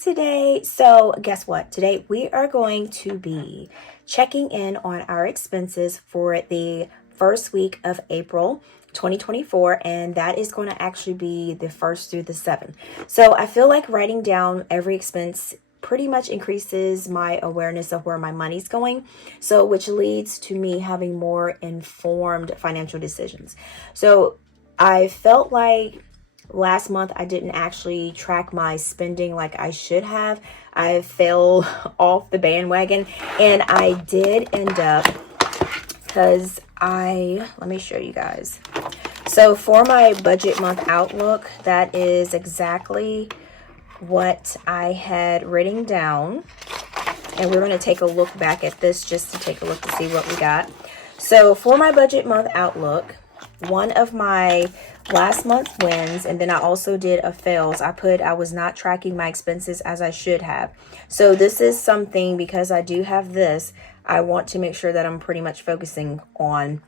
today. So guess what? Today we are going to be checking in on our expenses for the first week of April 2024, and that is going to actually be the 1st through the 7th. So I feel like writing down every expense pretty much increases my awareness of where my money's going, so which leads to me having more informed financial decisions. So I felt like last month I didn't actually track my spending like I should have. I fell off the bandwagon, and I did end up, because let me show you guys. So for my budget month outlook, that is exactly what I had written down, and we're going to take a look back at this just to take a look to see what we got. So for my budget month outlook, one of my last month wins, and then I also did a fails, I was not tracking my expenses as I should have. So this is something, because I do have this, I want to make sure that I'm pretty much focusing on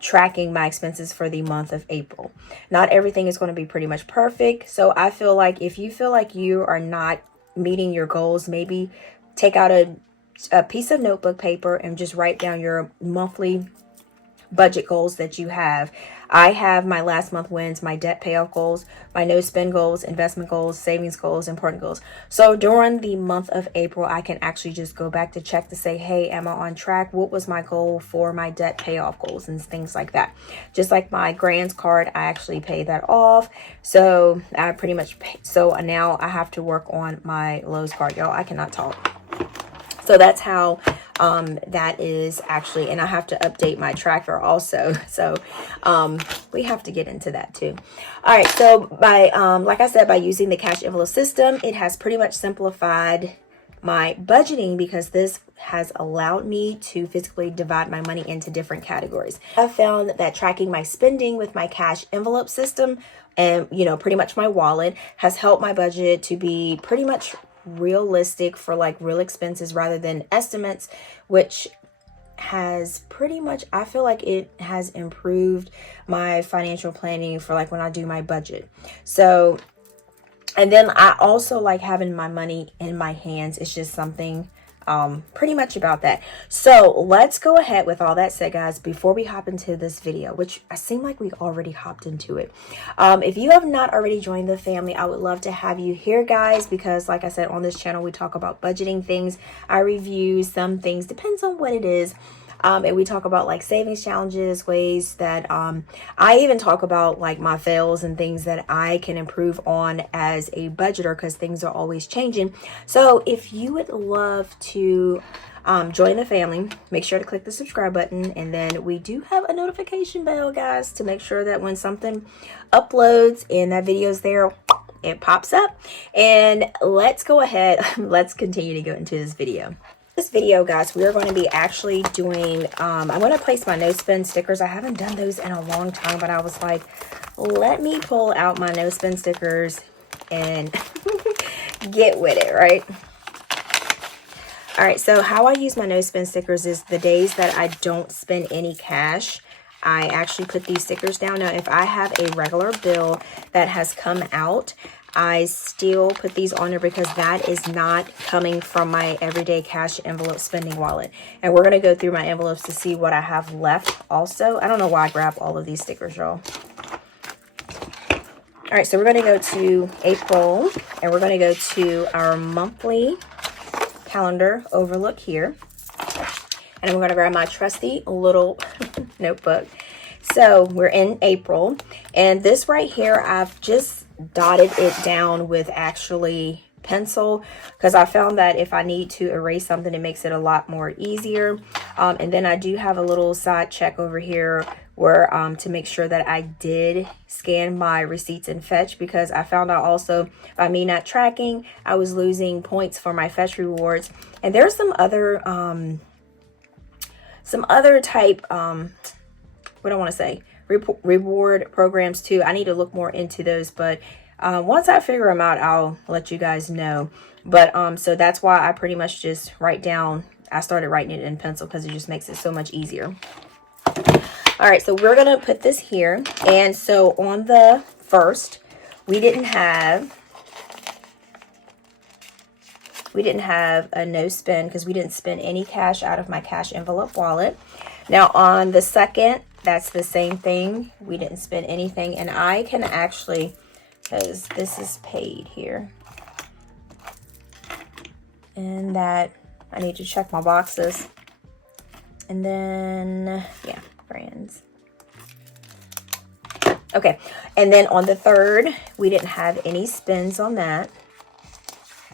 tracking my expenses for the month of April. Not everything is going to be pretty much perfect. So I feel like if you feel like you are not meeting your goals, maybe take out a piece of notebook paper and just write down your monthly budget goals that you have. I have my last month wins, my debt payoff goals, my no spend goals, investment goals, savings goals, important goals. So during the month of April, I can actually just go back to check to say, hey, am I on track? What was my goal for my debt payoff goals and things like that? Just like my grants card, I actually paid that off. So I pretty much so now I have to work on my Lowe's card. Y'all, I cannot talk. So that's how that is actually, and I have to update my tracker also. So we have to get into that too. All right, so by like I said, by using the cash envelope system, it has pretty much simplified my budgeting, because this has allowed me to physically divide my money into different categories. I found that tracking my spending with my cash envelope system and, pretty much my wallet has helped my budget to be pretty much realistic for like real expenses rather than estimates, which has pretty much, I feel like it has improved my financial planning for like when I do my budget. So, and then I also like having my money in my hands. It's just something pretty much about that. So let's go ahead with all that said, guys, before we hop into this video, which I seem like we already hopped into it. If you have not already joined the family, I would love to have you here, guys, because like I said, on this channel, we talk about budgeting things. I review some things, depends on what it is. And we talk about like savings challenges, ways that I even talk about like my fails and things that I can improve on as a budgeter, because things are always changing. So if you would love to join the family, make sure to click the subscribe button, and then we do have a notification bell, guys, to make sure that when something uploads and that video's there, it pops up. And let's go ahead, let's continue to go into this video. This video, guys, we are going to be actually doing I'm going to place my no spend stickers. I haven't done those in a long time, but I was like, let me pull out my no spend stickers and get with it, right? All right, so how I use my no spend stickers is the days that I don't spend any cash, I actually put these stickers down. Now, if I have a regular bill that has come out, I still put these on there because that is not coming from my everyday cash envelope spending wallet. And we're going to go through my envelopes to see what I have left also. I don't know why I grabbed all of these stickers, y'all. All right, so we're going to go to April, and we're going to go to our monthly calendar overlook here. And I'm going to grab my trusty little notebook. So we're in April, and this right here, I've just dotted it down with actually pencil, because I found that if I need to erase something, it makes it a lot more easier. And then I do have a little side check over here where to make sure that I did scan my receipts in Fetch, because I found out also by me not tracking, I was losing points for my Fetch rewards. And there's some other type what I want to say, reward programs too. I need to look more into those, but once I figure them out, I'll let you guys know. But so that's why I pretty much just write down, I started writing it in pencil because it just makes it so much easier. All right, so we're gonna put this here. And so on the first, we didn't have we didn't have a no spend because we didn't spend any cash out of my cash envelope wallet. Now on the 2nd, that's the same thing. We didn't spend anything, and I can actually, because this is paid here, and that I need to check my boxes. And then, yeah, brands. Okay, and then on the 3rd, we didn't have any spends on that.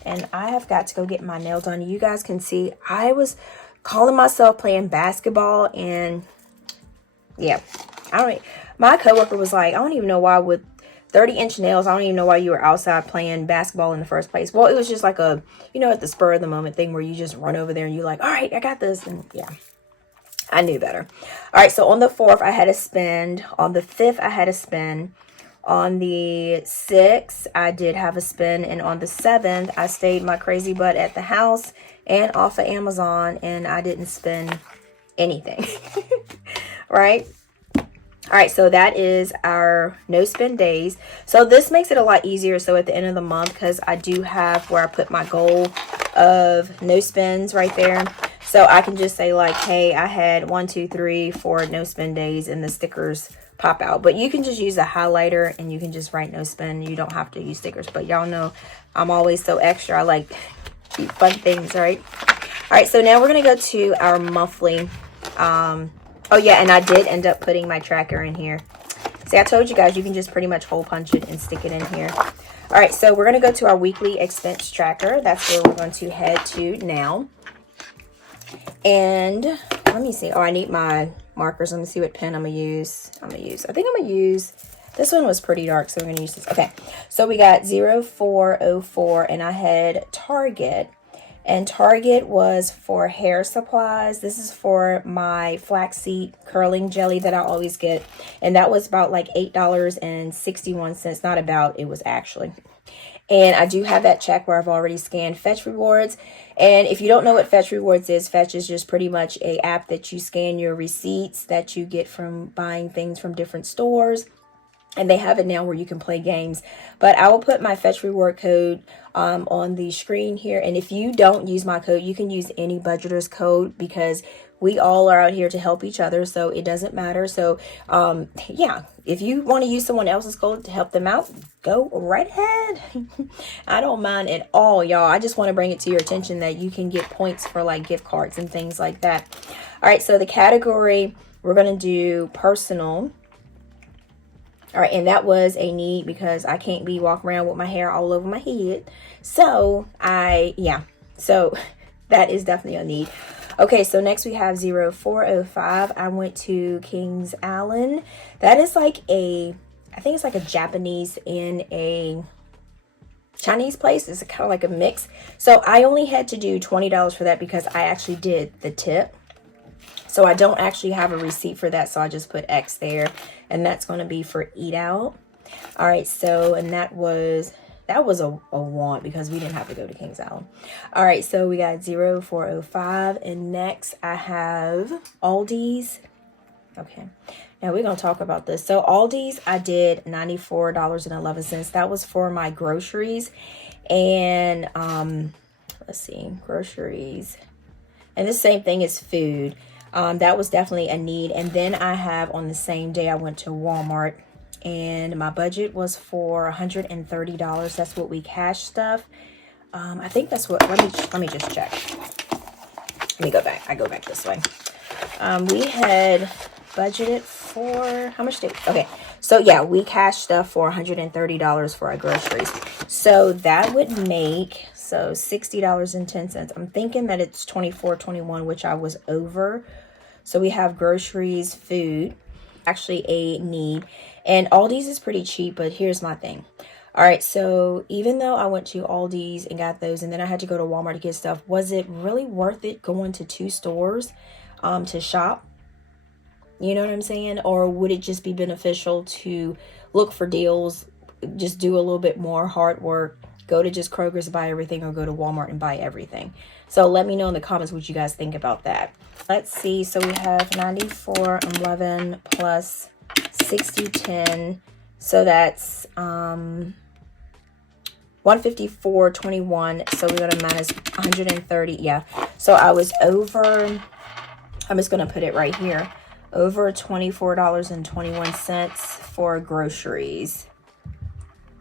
And I have got to go get my nails done. You guys can see I was calling myself playing basketball, and yeah, my coworker was like, I don't even know why with 30-inch nails, I don't even know why you were outside playing basketball in the first place. Well, it was just like a, you know, at the spur of the moment thing where you just run over there and you're like, all right, I got this. And yeah, I knew better. All right, so on the 4th, I had to spend. On the 5th, I had to spend. On the 6th, I did have a spend. And on the 7th, I stayed my crazy butt at the house and off of Amazon, and I didn't spend anything. Right? All right, so that is our no spend days. So this makes it a lot easier. So at the end of the month, because I do have where I put my goal of no spends right there. So I can just say like, hey, I had 1, 2, 3, 4 no spend days, and the stickers pop out. But you can just use a highlighter and you can just write no spend. You don't have to use stickers. But y'all know I'm always so extra. I like cute fun things, right? All right, so now we're going to go to our monthly. Oh yeah, and I did end up putting my tracker in here. See, I told you guys you can just pretty much hole punch it and stick it in here. All right, so we're going to go to our weekly expense tracker. That's where we're going to head to now. And let me see. Oh, I need my markers. Let me see what pen I'm going to use. I think I'm going to use, this one was pretty dark, so we're going to use this. Okay, so we got 0404, and I had Target. And Target was for hair supplies. This is for my flaxseed curling jelly that I always get. And that was about like $8.61. Not about, it was actually. And I do have that check where I've already scanned Fetch Rewards. And if you don't know what Fetch Rewards is, Fetch is just pretty much an app that you scan your receipts that you get from buying things from different stores. And they have it now where you can play games. But I will put my Fetch Reward code on the screen here. And if you don't use my code, you can use any budgeter's code because we all are out here to help each other. So it doesn't matter. So yeah, if you want to use someone else's code to help them out, go right ahead. I don't mind at all, y'all. I just want to bring it to your attention that you can get points for like gift cards and things like that. All right, so the category, we're going to do personal. All right, and that was a need because I can't be walking around with my hair all over my head. So so that is definitely a need. Okay, so next we have 0405. I went to Kings Island. That is like I think it's like a Japanese and a Chinese place. It's kind of like a mix. So I only had to do $20 for that because I actually did the tip. So I don't actually have a receipt for that, so I just put X there, and that's going to be for eat out. All right, so, and that was a want because we didn't have to go to Kings Island. All right, so we got 0405, and next I have Aldi's. Okay, now we're going to talk about this. So Aldi's, I did $94.11. That was for my groceries, and let's see, groceries, and the same thing is food. That was definitely a need. And then I have on the same day I went to Walmart and my budget was for $130. That's what we cash stuff. I think that's what, let me just check. Let me go back. I go back this way. We had budgeted for, how much did, okay. So yeah, we cash stuff for $130 for our groceries. So that would make, so $60.10. I'm thinking that it's $24.21, which I was over. So we have groceries, food, actually a need. And Aldi's is pretty cheap, but here's my thing. All right, so even though I went to Aldi's and got those, and then I had to go to Walmart to get stuff, was it really worth it going to 2 stores to shop? You know what I'm saying? Or would it just be beneficial to look for deals, just do a little bit more hard work, go to just Kroger's, buy everything, or go to Walmart and buy everything? So let me know in the comments what you guys think about that. Let's see. So we have 94.11 plus 60.10. So that's 154.21. So we're gonna minus 130. Yeah. So I was over. I'm just gonna put it right here. Over $24.21 for groceries.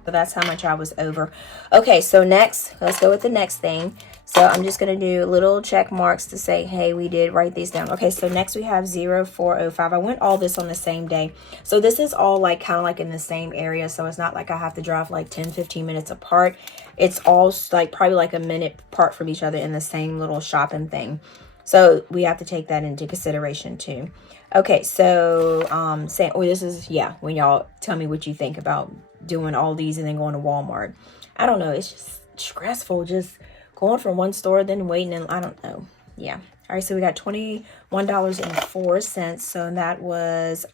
So that's how much I was over. Okay, so next, let's go with the next thing. So I'm just going to do little check marks to say, hey, we did write these down. Okay, so next we have 0405. I went all this on the same day. So this is all like kind of like in the same area. So it's not like I have to drive like 10-15 minutes apart. It's all like probably like a minute apart from each other in the same little shopping thing. So we have to take that into consideration too. Okay, so this is, yeah, when y'all tell me what you think about doing all these and then going to Walmart. I don't know, it's just stressful just going from one store then waiting, and I don't know. Yeah. All right, so we got $21.04. So that was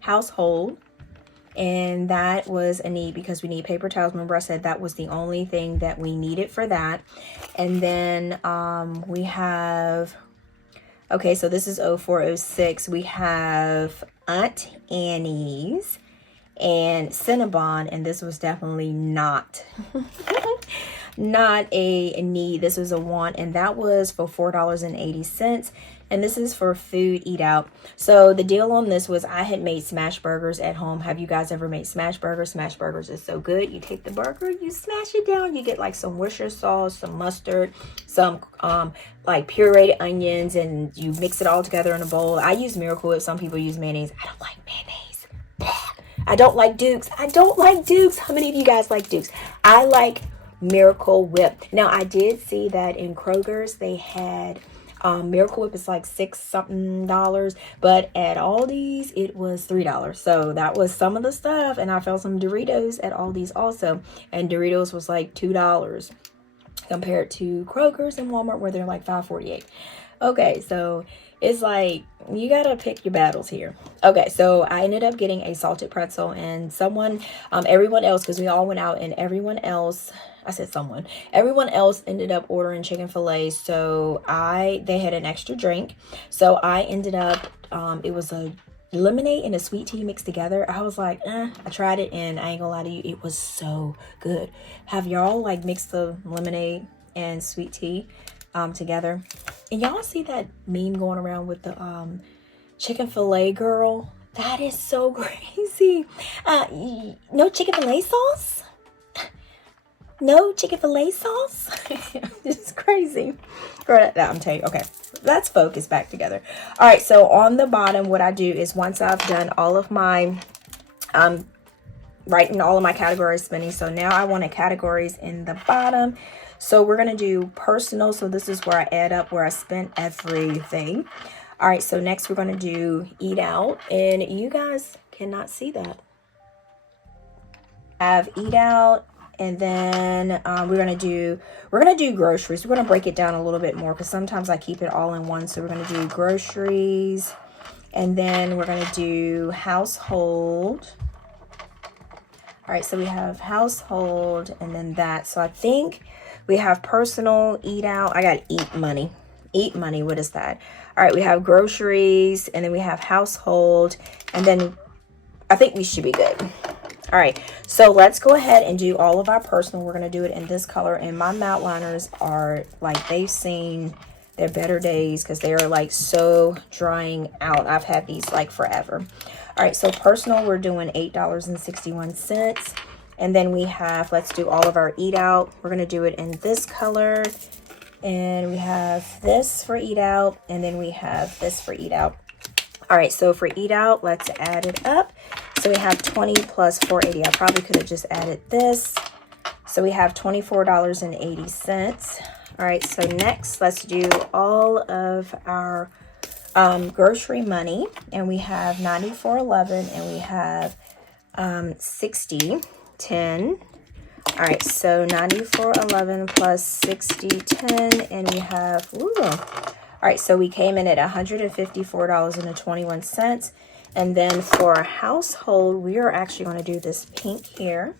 household, and that was a need because we need paper towels. Remember I said that was the only thing that we needed for that. And then we have, okay, so this is 0406. We have Aunt Annie's and Cinnabon, and this was definitely not not a need. This was a want, and that was for $4.80. And this is for food eat out. So the deal on this was I had made smash burgers at home. Have you guys ever made smash burgers? Smash burgers is so good. You take the burger, you smash it down, you get like some Worcester sauce, some mustard, some like pureed onions, and you mix it all together in a bowl. I use Miracle Whip. Some people use mayonnaise. I don't like mayonnaise. I don't like Dukes. I don't like Dukes. How many of you guys like Dukes? I like Miracle Whip. Now I did see that in Kroger's they had Miracle Whip is like $6 something, but at Aldi's it was $3. So that was some of the stuff, and I found some Doritos at Aldi's also, and Doritos was like $2 compared to Kroger's and Walmart where they're like $5.48. Okay, so it's like you gotta pick your battles here. Okay, so I ended up getting a salted pretzel, and everyone else, because we all went out, and everyone else ended up ordering chicken fillets. So they had an extra drink, so I ended up it was a lemonade and a sweet tea mixed together. I was like, I tried it, and I ain't gonna lie to you, it was so good. Have y'all like mixed the lemonade and sweet tea together? And y'all see that meme going around with the chicken fillet girl? That is so crazy. No chicken fillet sauce? No chicken fillet sauce? It's crazy. Girl, I'm telling you. Okay, let's focus back together. All right, so on the bottom, what I do is once I've done all of my writing all of my categories spending, so now I want categories in the bottom. So we're going to do personal. So this is where I add up where I spent everything. All right, so next we're going to do eat out, and you guys cannot see that. I have eat out, and then we're going to do groceries. We're going to break it down a little bit more because sometimes I keep it all in one. So we're going to do groceries, and then we're going to do household. All right, so we have household, and then that. So I think we have personal, eat out. I got eat money. Eat money, what is that? All right, we have groceries, and then we have household, and then I think we should be good. All right, so let's go ahead and do all of our personal. We're going to do it in this color, and my matte liners are like, they've seen their better days because they are like so drying out. I've had these like forever. All right, so personal, we're doing $8.61. And then we have, let's do all of our eat out. We're going to do it in this color. And we have this for eat out. And then we have this for eat out. All right, so for eat out, let's add it up. So we have 20 plus 480. I probably could have just added this. So we have $24.80. All right, so next, let's do all of our grocery money. And we have $94.11, and we have $60.10. All right, so $94.11 plus $60.10, and we have, all right, so we came in at $154.21. And then for household, we are actually going to do this pink here.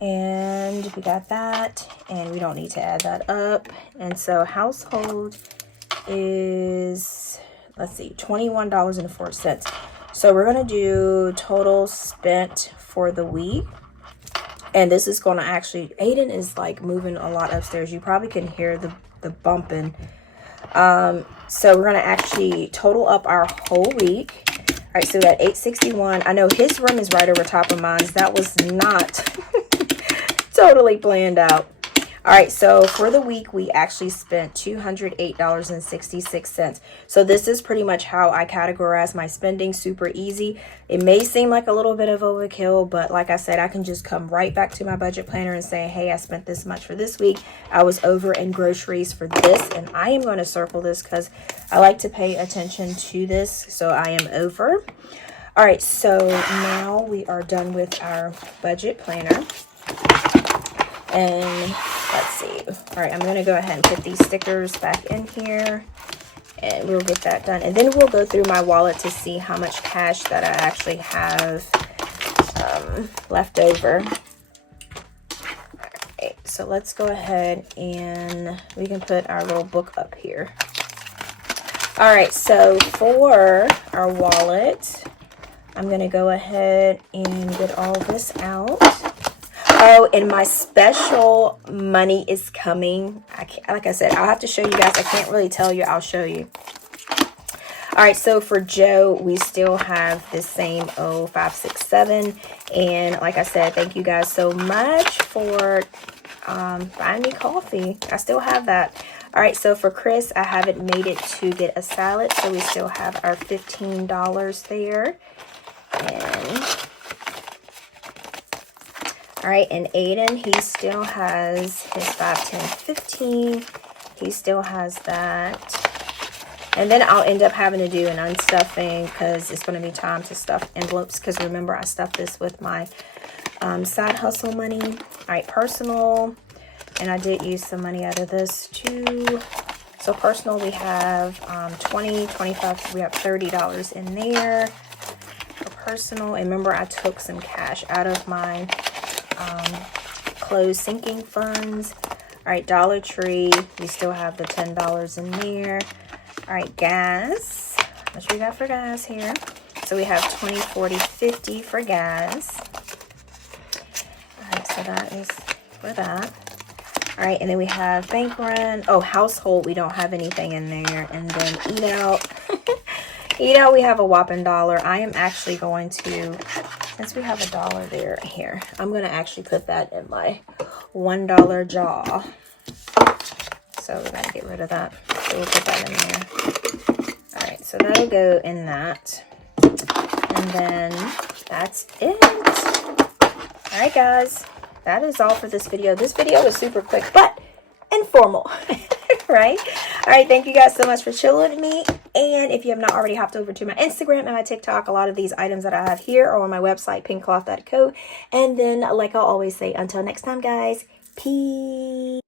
And we got that, and we don't need to add that up. And so household is, let's see, $21.04. So we're going to do total spent for the week. And this is going to actually, Aiden is like moving a lot upstairs. You probably can hear the bumping. So we're going to actually total up our whole week. All right, so we got $861. I know his room is right over top of mine. That was not totally planned out. All right, so for the week, we actually spent $208.66. So this is pretty much how I categorize my spending. Super easy. It may seem like a little bit of overkill, but like I said, I can just come right back to my budget planner and say, hey, I spent this much for this week. I was over in groceries for this, and I am going to circle this because I like to pay attention to this. So I am over. All right, so now we are done with our budget planner. And let's see. All right, I'm going to go ahead and put these stickers back in here. And we'll get that done. And then we'll go through my wallet to see how much cash that I actually have left over. All right, so let's go ahead and we can put our little book up here. All right, so for our wallet, I'm going to go ahead and get all this out. Oh, and my special money is coming. Like I said, I'll have to show you guys. I can't really tell you. I'll show you. All right, so for Joe, we still have the same 0567. And like I said, thank you guys so much for buying me coffee. I still have that. All right, so for Chris, I haven't made it to get a salad, so we still have our $15 there. And all right, and Aiden, he still has his 5, 10, 15. He still has that. And then I'll end up having to do an unstuffing because it's going to be time to stuff envelopes. Because remember, I stuffed this with my side hustle money. All right, personal. And I did use some money out of this too. So personal, we have 20, 25. We have $30 in there for personal. And remember, I took some cash out of my closed sinking funds. All right, Dollar Tree, we still have the $10 in there. All right, gas, how much we got for gas here? So we have 20, 40, 50 for gas. All right, so that is for that. All right, and then we have bank run. Oh, household, we don't have anything in there. And then eat out. Eat out, we have a whopping $1. I am actually going to, since we have $1 there, here, I'm going to actually put that in my $1 jar. So we're going to get rid of that. So we'll put that in there. All right, so that'll go in that. And then that's it. All right, guys, that is all for this video. This video was super quick, but informal, right? All right, thank you guys so much for chilling with me. And if you have not already hopped over to my Instagram and my TikTok, a lot of these items that I have here are on my website, APinkeClothlife.co. And then, like I always say, until next time, guys, peace.